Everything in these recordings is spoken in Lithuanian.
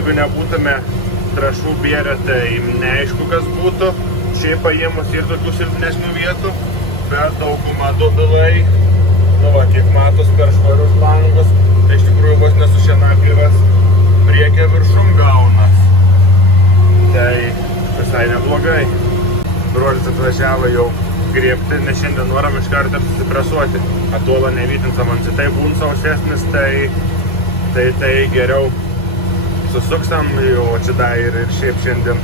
jeigu nebūtume trąšų bėrę, tai neaišku, kas būtų. Šiaip paėmus ir tokių silpnesnių vietų, bet dauguma dobilai, nu va, kiek matos per švarius langus, tai iš tikrųjų vos nesušienapjovas priekia viršum gaunas. Tai visai neblogai. Brolis atvažiavo jau griebti, nes šiandien noram iš karto susipresuoti. Atuolą nevytinsam, tai būn sausesnis, tai geriau susuksam, o čia dar ir šiaip šiandien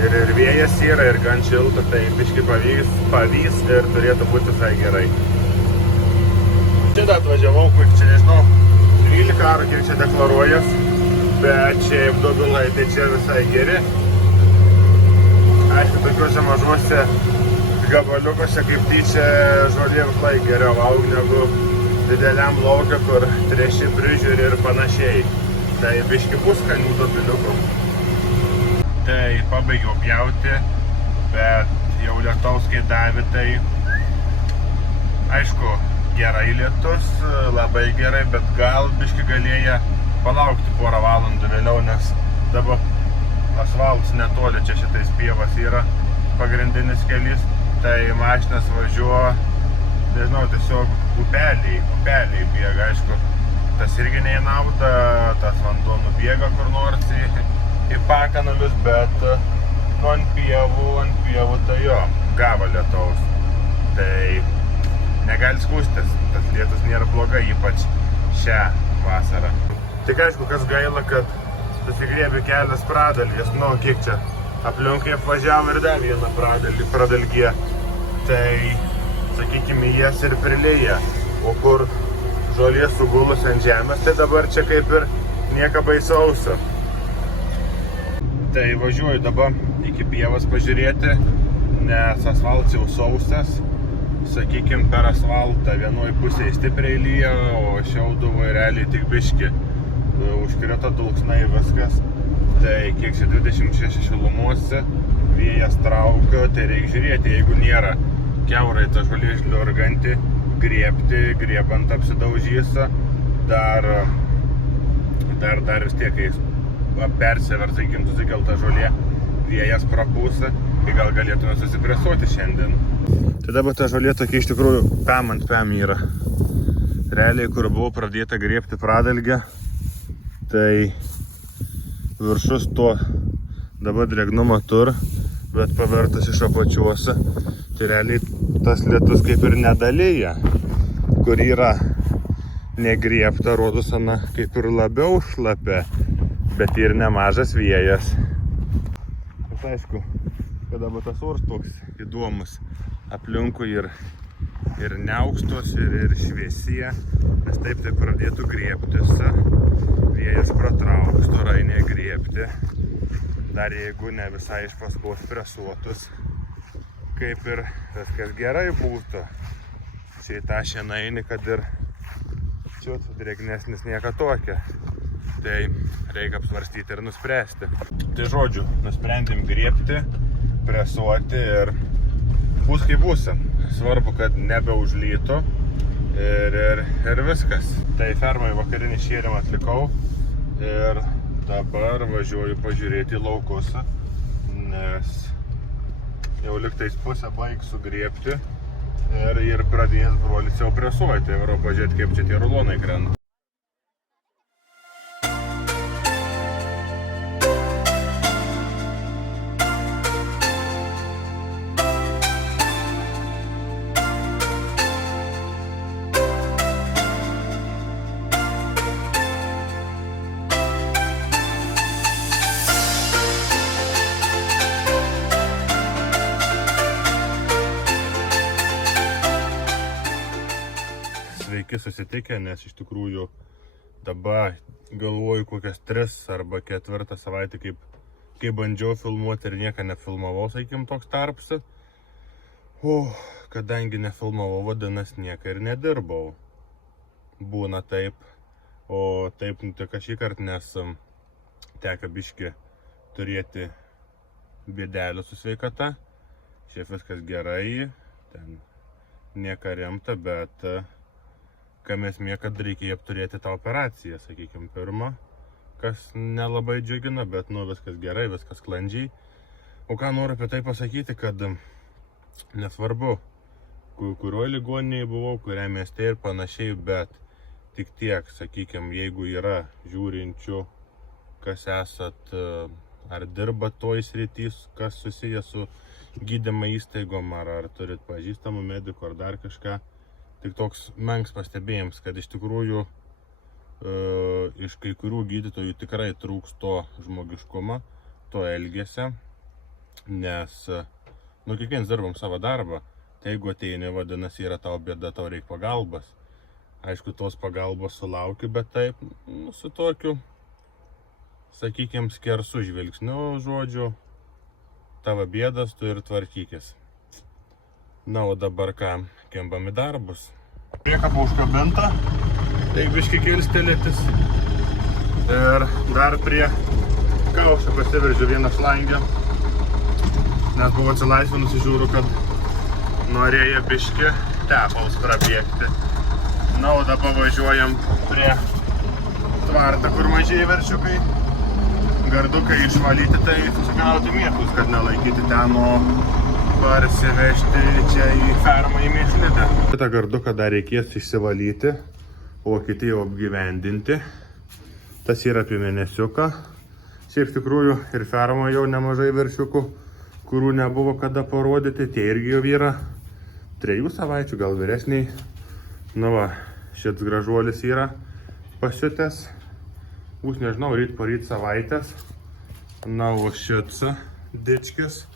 ir vėjas yra, ir gan šilta, tai biški pavys ir turėtų būti visai gerai. Čia atvažiavau, čia nežinau, 12 ar kiek čia deklaruojas, bet šiaip dobilai tai čia visai geri. Aišku, tokiuose mažuose gabaliukose kaip tyčia žolė visai geriau aug negu dideliam lauke, kur treši prižiūri ir panašiai. Tai biški bus skanių dobiliukų. Tai pabaigiau pjauti, bet jau lietaus kai davė, tai aišku, gerai lietus, labai gerai, bet gal biški galėjo palaukti porą valandų vėliau, nes dabar asfaltas netoli, čia šitais pievas yra pagrindinis kelias, tai mašinas važiuoja, nežinau, tiesiog upeliai bėga, aišku, tas irgi ne į naudą, tas vanduo nubėga kur nors į pakanalius, bet nu, ant pievų tai jo, gavo lietaus, tai negali skųstis, tas lietus nėra blogai, ypač šią vasarą. Tik aišku, kas gaila, kad susigrėbė kelias pradalgės, nu, kiek čia aplinkai apvažiavo ir dar vieną pradalgė, tai, sakykime, jas ir prilėja, o kur žolė sugulus ant žemės, tai dabar čia kaip ir nieka baisiausia. Tai važiuoju dabar iki pievas pažiūrėti, nes asfaltas jau sausas, sakykime, per asfaltą vienoj pusėje stipriai lyja, o šiauduvoj realiai tik biški. Užkrito dulksnai viskas, tai kiek čia 26 šilumose, vėjas traukia, tai reikia žiūrėti, jeigu nėra kiaurai ta žolė žliurganti, griebant apsidaužysa, dar vis tiek, kai persivers, sakykim, susikelta žolė, vėjas prapūsa, tai gal galėtume susipresuoti šiandien. Tai dabar ta žolė tokia iš tikrųjų pem ant pem yra. Realiai, kur buvo pradėta griebti pradalgę, tai viršus to dabar drėgnumo tur, bet pavertas iš apačiuose, tai realiai tas lietus kaip ir nedalyja, kur yra negriebta, rodusana kaip ir labiau šlapia, bet ir nemažas vėjas. Bet aišku, kad dabar tas oras toks įdomus aplinkui ir neaukštos, ir šviesie, nes taip tai pradėtų griebtis, vėjas pratrauks, torai negriebti, dar jeigu ne visai iš paskos presuotus, kaip ir viskas gerai būtų. Čia į tą šienainį, kad ir čia drėgnesnis nieka tokia, tai reikia apsvarstyti ir nuspręsti. Tai žodžiu, nusprendėm griebti, presuoti ir bus kaip būsi. Svarbu, kad nebeužlytų ir viskas. Tai fermai vakarinį šėrimą atlikau ir dabar važiuoju pažiūrėti į laukus, nes jau liktais pusę baigsiu griebti ir pradės brolis jau presuoti. Tai varu pažiūrėti, kaip čia tie rulonai krenta. Sveiki susitikę, nes iš tikrųjų dabar galvoju kokias 3 arba 4 savaitę, kaip bandžiau filmuoti ir nieką nefilmavau, sakykim, toks tarpsi. Kadangi nefilmavau, vadinasi, nieką ir nedirbau. Būna taip, o taip nutika šį kartą, nes teka biški turėti bėdelį su sveikata. Šiaip viskas gerai, ten nieka rimta, bet kam esmė, kad reikėjo apturėti tą operaciją, sakykime, pirmą, kas nelabai džiugina, bet viskas gerai, viskas sklandžiai. O ką noriu apie tai pasakyti, kad nesvarbu, kurioje ligoninėje buvau, kurią mieste ir panašiai, bet tik tiek, sakykime, jeigu yra žiūrinčių, kas esat ar dirba toj sritys, kas susijęs su gydymo įstaigom, ar turit pažįstamų medikų, ar dar kažką. Tik toks menks pastebėjimas, kad iš tikrųjų iš kai kurių gydytojų tikrai trūks to žmogiškumo, to elgesio, nes kiekvienas dirbam savo darbą, tai jeigu ateini, vadinasi, yra tau bėda, tau reikia pagalbos. Aišku, tos pagalbos sulaukiu, bet taip, su tokiu, sakykime, skersu žvilgsniu, žodžiu, tavo bėdas, tu ir tvarkykis. Na, o dabar ką, kembam į darbus. Priekaba užkabinta, tai biški kilstelėtis. Ir dar prie kaušio pasiveržiu vieną šlangę, nes buvo atsilaisvinusi, žiūriu, kad norėjo biški tepals prabėgti. Na, o dabar važiuojam prie tvartą, kur mažieji veršiukai. Gardukai išvalyti, tai susikrauti mėtus, kad nelaikyti ten, o parsivežti čia į fermą į mėšlidę. Šitą garduką dar reikės išsivalyti, o kiti jau apgyvendinti. Tas yra apie mėnesiuką. Šiaip tikrųjų ir fermoje jau nemažai veršiukų, kurių nebuvo kada parodyti. Tie irgi jau yra 3 savaičių, gal vyresniai. Na va, šits gražuolis yra pasiutęs. Bus, nežinau, ryt poryt savaitės. Na, o šits dičkis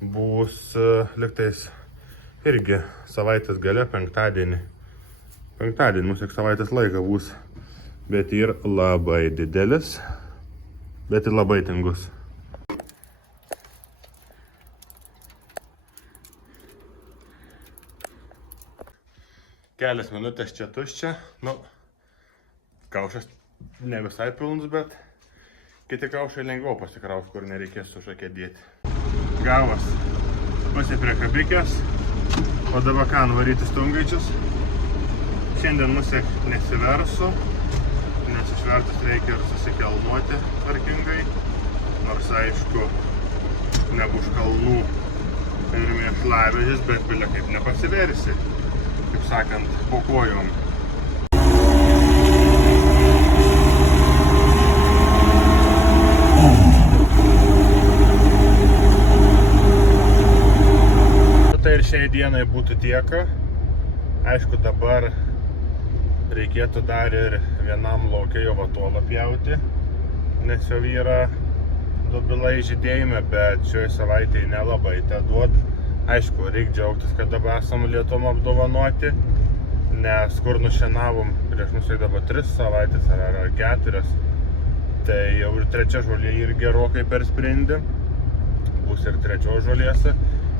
bus liktais irgi savaitės gale, penktadienį. Penktadienį, mūsų savaitės laika bus. Bet ir labai didelis, bet ir labai tingus. Kelias minutės čia tuščia. Kaušas ne visai pilnus, bet kiti kaušai lengviau pasikraus, kur nereikės su šake dėti. Gavas pusė prie kabikės, o dabar ką, nuvaryti stungaičius. Šiandien musek nesiversu, nes išvertus reikia ir susikelnuoti tvarkingai, nors aišku, nebus kalnų ir mėšlavežis, bet bilia kaip nepasiversi. Kaip sakant, po kojom. Tai ir šiai dienai būtų tiek. Aišku, dabar reikėtų dar ir vienam lauke jo vatolą pjauti, nes jau yra 2 bilai žydėjime, bet šioje savaitėje nelabai te duod. Aišku, reikia džiaugtis, kad dabar esam lietom apdovanoti, nes kur nušienavom prieš mūsų dabar 3 savaitės ar 4, tai jau ir 3 žolė ir gerokai per sprindį, bus ir 3 žolėse,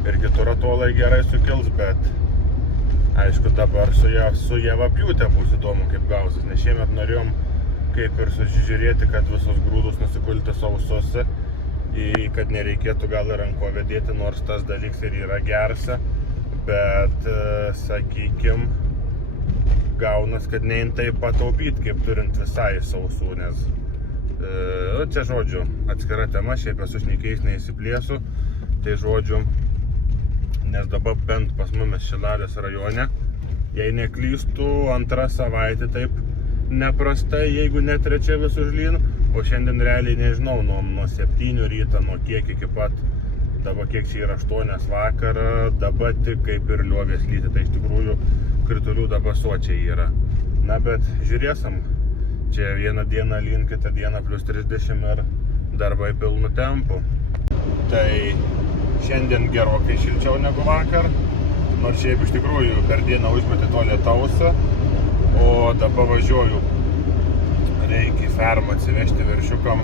ir kitur atolai gerai sukils, bet aišku, dabar su javapjūtė bus įdomu, kaip gausis, nes šiemet norėjom kaip ir sužiūrėti, kad visos grūdus nusikulti sausuose, kad nereikėtų gal ir ant ko vedėti, nors tas dalyks ir yra gersa, bet, sakykim, gaunas, kad nein taip pataupyti, kaip turint visai sausų, nes čia, žodžiu, atskira tema, šiaip esu šnekiais neįsiplėsiu, tai žodžiu, nes dabar bent pas mumis Šilalės rajone, jei neklystų, 2 savaitė taip neprastai, jeigu ne 3 vis užlyn, o šiandien realiai nežinau, nuo 7 ryto, nuo kiek iki pat, dabar kiek čia yra 8 vakarą, dabar tik kaip ir liovės lyti, tai iš tikrųjų kritulių dabar sočiai yra. Na, bet žiūrėsim, čia vieną dieną lyn, kitą dieną plus 30 ir darbai pilnu tempu. Tai šiandien gerokai šilčiau negu vakar, nors šiaip iš tikrųjų per dieną užmetė to lietaus, o dabar važiuoju, reikia į fermą atsivežti veršiukam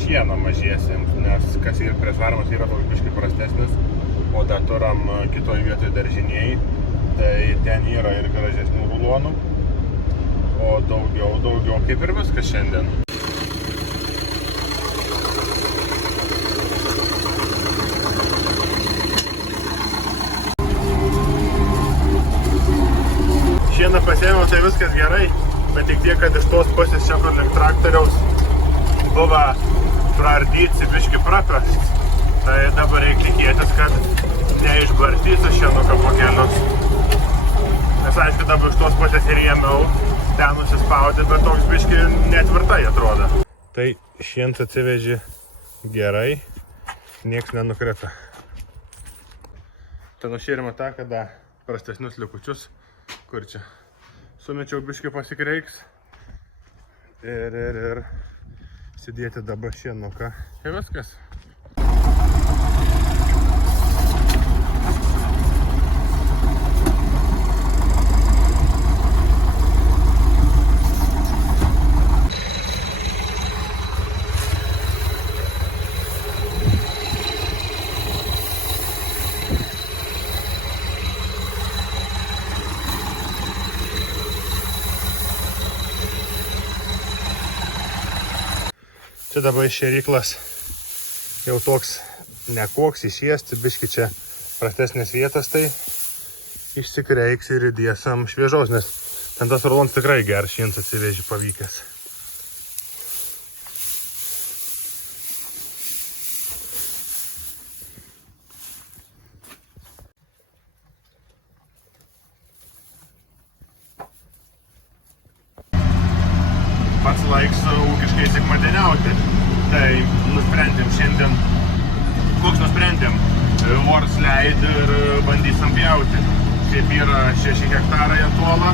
šieno mažiesiems, nes kas ir prie fermos yra toks biškai prastesnis, o dar turam kitoj vietoj daržinėjai, tai ten yra ir gražesnių rulonų, o daugiau kaip ir viskas šiandien. Šieną pasiėmiau, tai viskas gerai, bet tik tiek, kad iš tos pusės čia kur link traktoriaus buvo praardyti, biški prapest. Tai dabar reikia tikėtis, kad neišbarstysiu šienuką po kelius. Nes aišku, dabar iš tos pusės ir ėmiau ten nusispaudė, bet toks biški netvirtai atrodo. Tai šienas atsivežė gerai, nieks nenukrita. Tai nušėrimo tą, kada prastesnius likučius, kur čia sumečiau biški pasikreiks ir sėdėti dabar šienuką ir viskas. Čia dabar šėryklas jau toks nekoks išėsti, biški čia prastesnės vietos, tai išsikreiks ir įdėsam šviežos, nes ten tas rulons tikrai geras šienas atsivežė pavykęs. Pats laiks ūkiškai sekmadieniauti, tai nusprendėm šiandien, koks nusprendėm, oras leid ir bandysim pjauti. Šiaip yra 6 hektarai atola,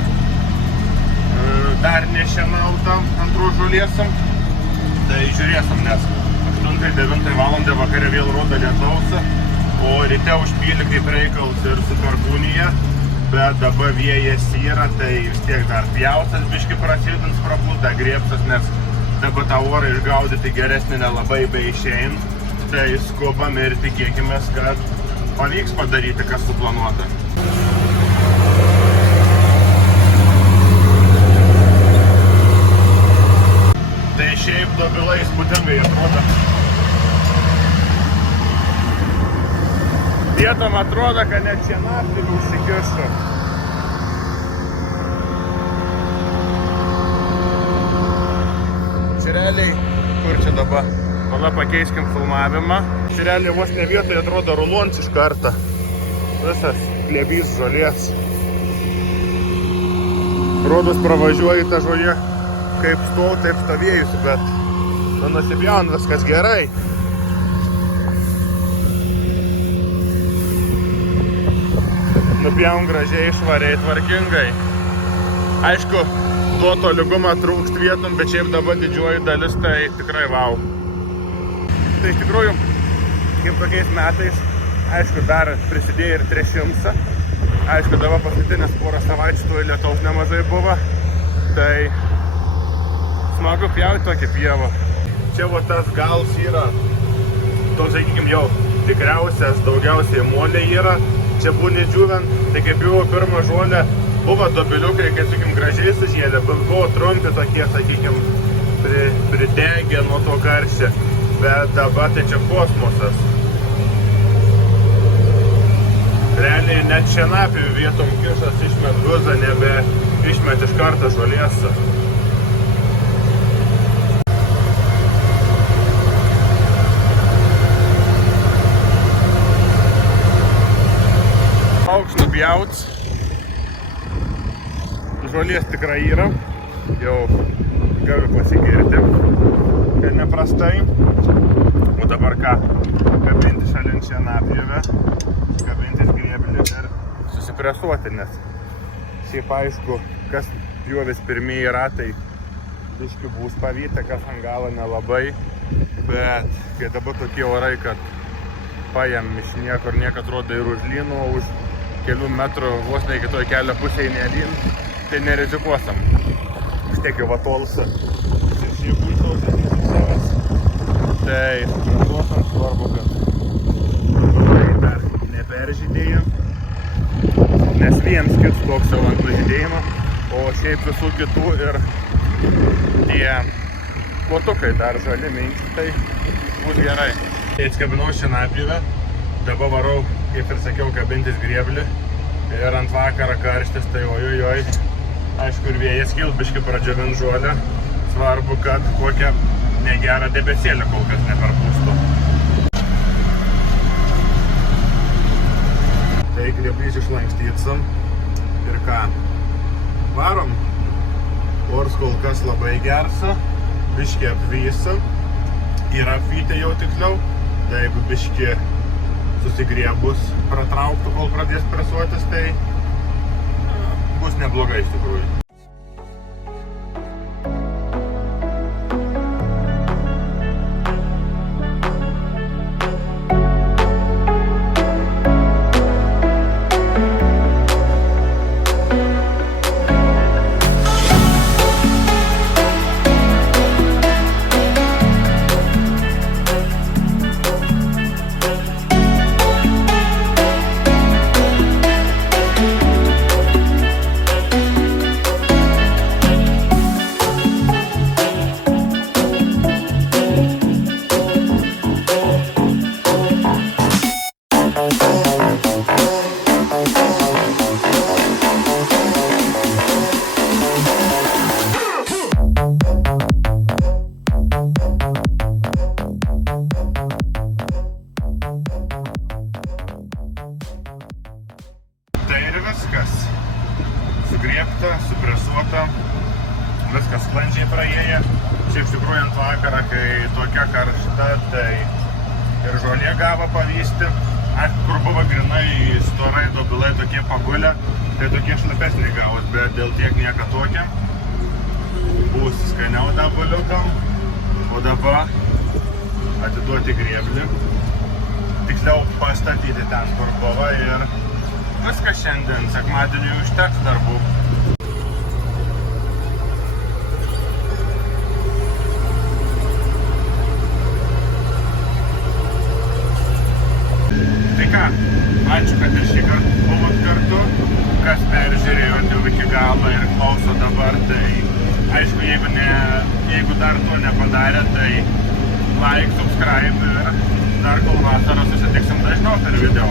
dar nešienauta antrų žolėsim, tai žiūrėsim, nes 8-9 valandą vakare vėl rodo lietausa, o ryte užpylė kaip reikals ir su perkūnija. Bet dabar vėjas yra, tai vis tiek dar pjautas biški prasidins prabūda griebsas, nes dabar tą orą išgaudyti geresnį nelabai beišein. Tai skubam ir tikėkimės, kad pavyks padaryti, kas suplanuota. Tai šiaip dobilai įspūdingai atrodo. Vietom atrodo, kad net čia naktį užsikišo. Čia realiai, kur čia dabar? Mala pakeiskim filmavimą. Čia realiai vos ne vietoje atrodo rulons iš karto. Visas glėbys žolės. Rodos pravažiuoji tą žolę kaip stau, taip stovėjusi, bet nusipjaun viskas gerai. Nupjaun gražiai, švariai, tvarkingai. Aišku, to tolygumą trūkst vietom, bet šiaip dabar didžioji dalis tai tikrai vau. Tai iš tikrųjų, kaip tokiais metais, aišku, dar prisidėjo ir tręšimsa. Aišku, dabar paskutinės porą savaičių to lietaus nemažai buvo. Tai smagu pjauti tokį pievą. Čia va tas gals yra, toks, sakykim, jau tikriausias, daugiausiai molė yra. Čia būni džiūvent, tai kaip jau pirmą žolę buvo dobiliukai, kaip sakykim, gražiai sužėlė, bet buvo trumpi tokie, sakykim, pridegė nuo to karščio, bet dabar tai čia kosmosas. Realiai net šienapių vietom kišas išmet guzą, nebe išmet iš karto žolės. Auks nupjauts. Žolės tikrai yra. Jau galiu pasigirti, kad neprastai. O dabar ką? Kabinti šalin šienapjovę, kabintis grėblį ir susipresuoti, nes šiaip aišku, kas pjovės pirmieji ratai biški bus pavyta, kas ant galo nelabai. Bet kai dabar tokie orai, kad paėm iš niekur, niek atrodo ir už lyno, už kelių metrų vos ne iki toj kelio pusėje nelyn, tai nerizikuosim. Vis tiek jau atolsa. Ir šiaip užtausias savęs. Tai supratuosim, svarbu, kad tai dar neperžydėjom. Nes viens kits toks jau ant nužydėjimo, o šiaip visų kitų ir tie kotukai dar žali minkšti, tai bus gerai. Atskabinau šienapjovę, dabar varau, kaip ir sakiau, kabintis grėblį ir ant vakarą karštis, tai ojojoj. Aišku, ir vėjas kils biški pradžiovint žolę. Svarbu, kad kokią negerą debesėlį kol kas neperpūstų. Tai grėblys išlankstysim ir ką? Varom. Ors kol kas labai gersa, biškį apvysim. Yra apvyti jau tiksliau. Tai jeigu biškį susigriebus pratrauktų, kol pradės presuotis, tai bus neblogai iš tikrųjų. Tai ir viskas. Sugriebta, supresuota, viskas sklandžiai praėję. Šiaip iš tikrųjų ant vakarą, kai tokia karšta, tai ir žolė gavo pavysti. Kur buvo grinai storai dobilai tokie pagulę, tai tokie šlapesniai gavos, bet dėl tiek nieka tokia. Bus skaniau dabuliukam, o dabar atiduoti grėblį. Tiksliau pastatyti ten, kur buvo ir viskas šiandien, sekmadieniui užteks darbų. Tai ką, ačiū, kad ir šį kartą buvot kartu, kas peržiūrėjot jau iki galo ir klauso dabar, tai aišku, jeigu dar to nepadarė, tai like, subscribe ir dar kol vasarą susitiksim dažniau per video.